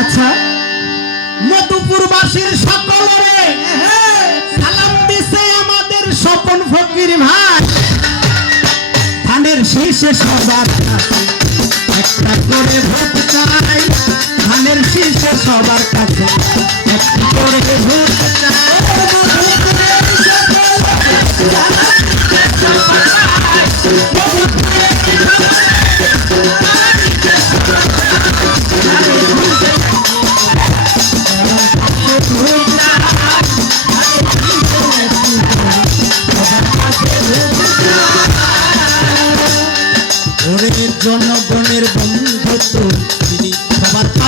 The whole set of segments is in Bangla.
আচ্ছা মধুপুরবাসীর সকলরে, সালাম দিছে আমাদের স্বপন ফকির ভাই। ধানের শীর্ষে সবার একটা করে ভোট চাই। ধানের শীর্ষে সবার কাছে, একটা করে ভোট চাই।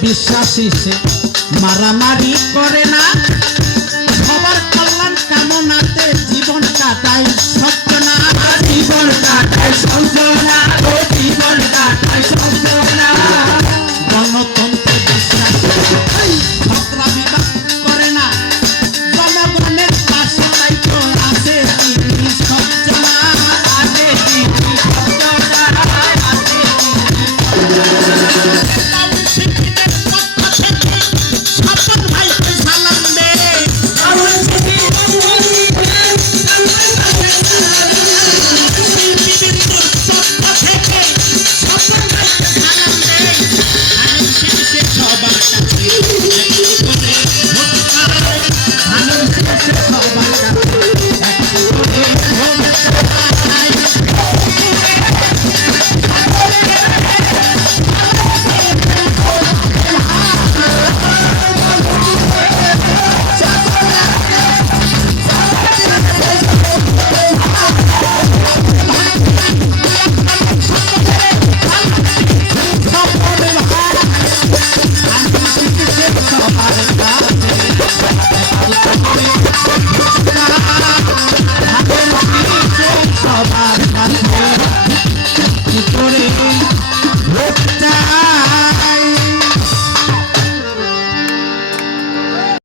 বিশ্বাসী সে মারামারি করে না। সবার কল্যাণ কামনাতে জীবন কাটায় সত্য না। জীবন কাটায় সত্য না। করে